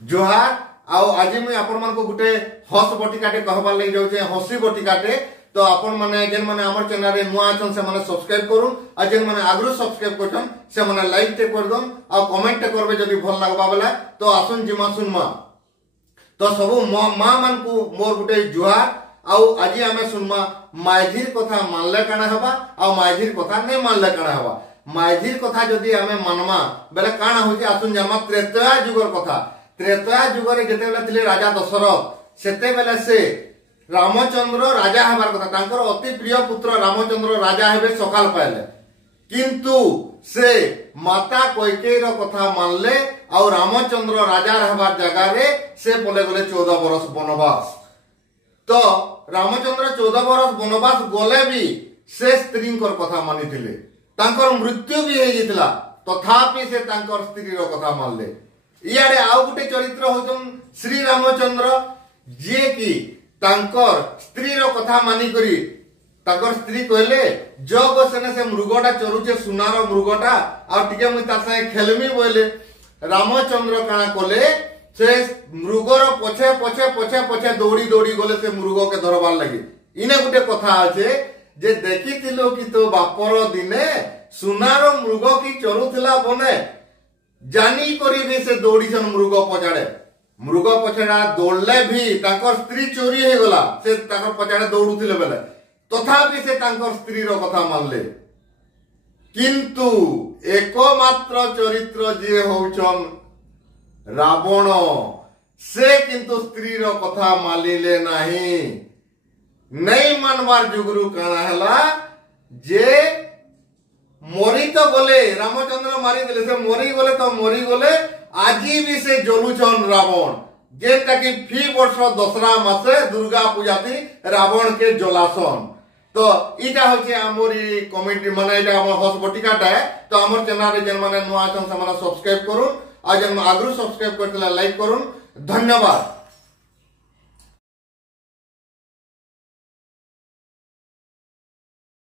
जोहार आओ आज मुई आपण मन को गुटे हस बटिकाटे कहबार लगी जाउछे हसी बटिकाटे। तो आपण माने जेन माने हमर चैनल रे नुआ अछन से माने सब्सक्राइब करूं आ जेन माने आगु सब्सक्राइब करछन से माने लाइक टे कर दम आ कमेंट टे करबे जदी भल लागबा बेला तो आसुन जिमा सुनमा। तो सब मां मान को मोर गुटे जुहार आउ आज आमे सुनमा माझीर कथा मानले काना हबा आ माझीर कथा नै मानले काना हबा। माझीर कथा जदी आमे मानमा बेले काना होची आसुन जन्म त्रेता जुगर कथा। त्रेता जुगर जेते बेले थिले राजा दशरथ सेते बेले से रामचंद्र राजा हबार कथा तांकर अति प्रिय पुत्र रामचंद्र राजा हेबे सकाल पाइले किंतु से माता कैकेयीर कथा मानले आ रामचंद्र राजा रहबार जगह रे से पले गले 14 बरस वनवास। तो रामचंद्र 14 बरस वनवास गले भी से स्त्री कथा मानिथिले तांकर मृत्यु भी हे जितला तथापि से तांकर स्त्री रो कथा मानले। इयाडे आउ गुटे चरित्र होतन श्री रामचंद्र जे कि तांकर स्त्री रो कथा मानि करी तांकर स्त्री कहले जग सेने से मृगटा चरुचे सुनार मृगटा आ टिके मु तार संगे खेलमी बोले रामचंद्र काना कोले से मृगर पछे पछे पछे पछे दौड़ी दौड़ी गले से मृग के धरबार लगी। इने गुटे कथा आछे जे देखिथिलो कि तो बापर दिने सुनार मृग की चरुथिला बने जानी करी भी से दौड़ीछन मृग पछाड़े मृग पछाड़ा दौड़ले भी तांकर स्त्री चोरी हे गला से तांकर पछाड़े दौड़ुथिले बेले तथापि से तांकर स्त्री रो कथा मानले। किंतु एकमात्र चरित्र जे होउछन रावण से किंतु स्त्री रो कथा मानिले नाही। नहीं मानवार जुगुरु काना हला जे मरी तो गले रामचंद्र मारी देले से मरी गले तो मरी गले आजी भी से जलुछन रावण जेटा कि फी वर्ष दसरा मासे दुर्गा पूजा थी रावण के जलासन। तो इटा होचे हमरी कमेंट माने इटा हमर हस बटिकाटा है। तो हमर चैनल रे जेन माने नुआ अछन से माने सब्सक्राइब करूं आ जेन आगु सब्सक्राइब करतला लाइक करूं। धन्यवाद।